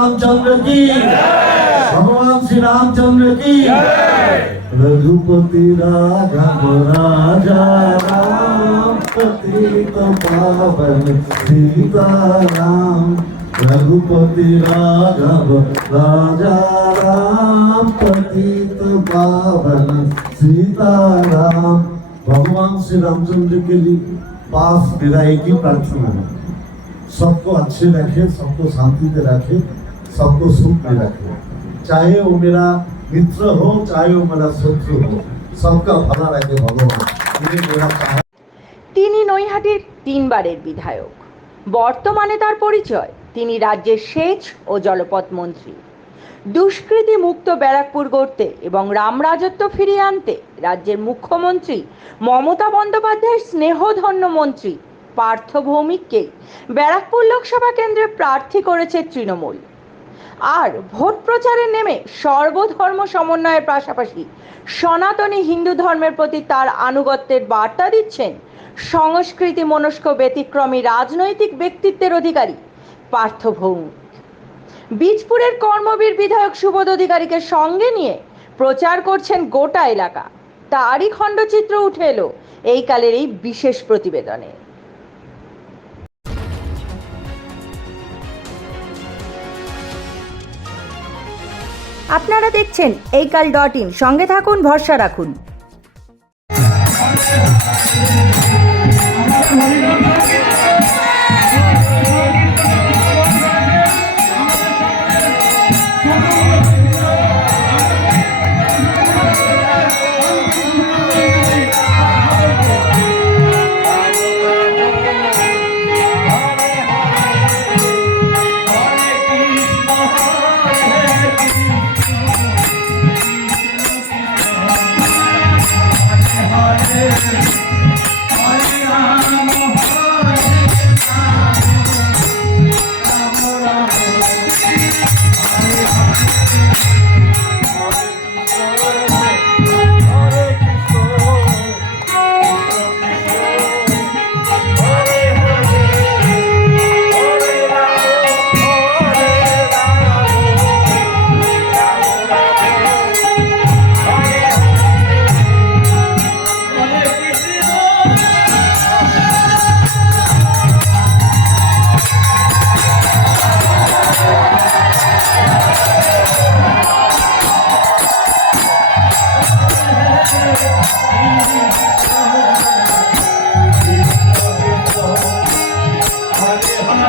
रामचंद्र की। भगवान श्री रामचंद्र की। रघुपति राघव राजा राम पतित पावन सीता राम। रघुपति राघव राजा राम पतित पावन सीता राम। भगवान श्री रामचंद्र के लिए पास मेरा एक ही प्रार्थना है। सबको अच्छे रखे सबको शांति से रखे। सबको सुख में रखे चाहे वो मेरा मित्र हो चाहे वो मेरा शत्रु हो सबका भला रखे भगवान ये मेरा चाह তিনি নৈহাটির তিনবারের বিধায়ক বর্তমানে তার পরিচয় তিনি রাজ্যের সেচ ও জলপথ মন্ত্রী দুষ্কৃতি মুক্ত ব্যারাকপুর গড়তে এবং রাম রাজত্ব ফিরিয়ে আনতে রাজ্যের মুখ্যমন্ত্রী মমতা বন্দ্যোপাধ্যায়ের স্নেহধন্য মন্ত্রী পার্থ ভৌমিককে ব্যারাকপুর লোকসভা কেন্দ্রে প্রার্থী করেছে তৃণমূল আর ভোট প্রচারে নেমে সর্বধর্ম সমন্বয়ের পাশাপাশি সনাতনী হিন্দু ধর্মের প্রতি তার আনুগত্যের বার্তা দিচ্ছেন সংস্কৃতি মনস্ক ব্যতিক্রমী রাজনৈতিক ব্যক্তিত্বের অধিকারী পার্থ ভৌমিক। বীজপুরের কর্মবীর বিধায়ক সুবোধ অধিকারীকে সঙ্গে নিয়ে প্রচার করছেন গোটা এলাকা। তারই খণ্ডচিত্র উঠে এলো এই কালের এই বিশেষ প্রতিবেদনে। আপনারা দেখছেন এই কাল ডট ইন। সঙ্গে থাকুন ভরসা রাখুন।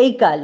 এই কাল